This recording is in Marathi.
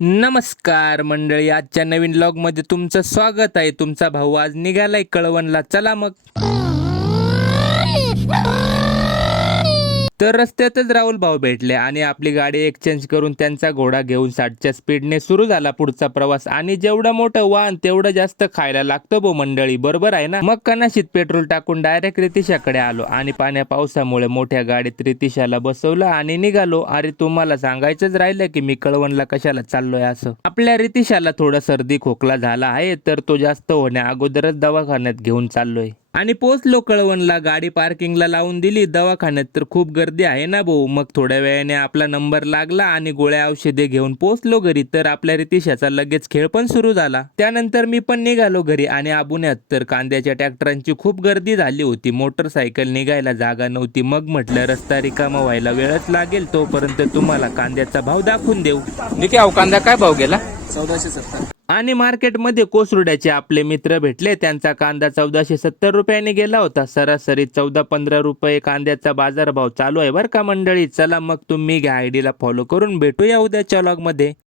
नमस्कार मंडळी, आजच्या नवीन व्लॉग मध्ये तुमचं स्वागत आहे. तुमचा भाऊ आज निघालाय कळवणला. चला मग. तर रस्त्यातच राहुल भाऊ भेटले आणि आपली गाडी एक्सचेंज करून त्यांचा घोडा घेऊन 60च्या स्पीडने सुरू झाला पुढचा प्रवास. आणि जेवढं मोठं वाहन तेवढं जास्त खायला लागतं बो मंडळी, बरोबर आहे ना. मग कनाशीत पेट्रोल टाकून डायरेक्ट रितिशाकडे आलो आणि पाण्या पावसामुळे मोठ्या गाडीत रितिशाला बसवलं आणि निघालो. अरे तुम्हाला सांगायचंच राहिलं की मी कळवणला कशाला चाललोय असं. आपल्या रितिशाला थोडा सर्दी खोकला झाला आहे, तर तो जास्त होण्या अगोदरच दवाखान्यात घेऊन चाललोय. आणि पोचलो कळवणला. गाडी पार्किंगला लावून दिली. दवाखान्यात तर खूप गर्दी आहे ना भाऊ. मग थोड्या वेळाने आपला नंबर लागला आणि गोळ्या औषधे घेऊन पोचलो घरी. तर आपल्या रितिशाचा लगेच खेळ पण सुरू झाला. त्यानंतर मी पण निघालो घरी. आणि आबुण्यात तर कांद्याच्या ट्रॅक्टरांची खूप गर्दी झाली होती. मोटरसायकल निघायला जागा नव्हती. मग म्हटलं रस्ता रिकामा व्हायला वेळच लागेल, तोपर्यंत तुम्हाला कांद्याचा भाव दाखवून देऊ. कांदा काय भाव गेला? 1470. आणि मार्केटमध्ये कोसरुड्याचे आपले मित्र भेटले. त्यांचा कांदा 1470 रुपयांनी गेला होता. सरासरी 14-15 रुपये कांद्याचा बाजारभाव चालू आहे बरं का मंडळी. चला मग तुम्ही घ्या आयडीला फॉलो करून. भेटूया उद्याच्या व्लॉग मध्ये.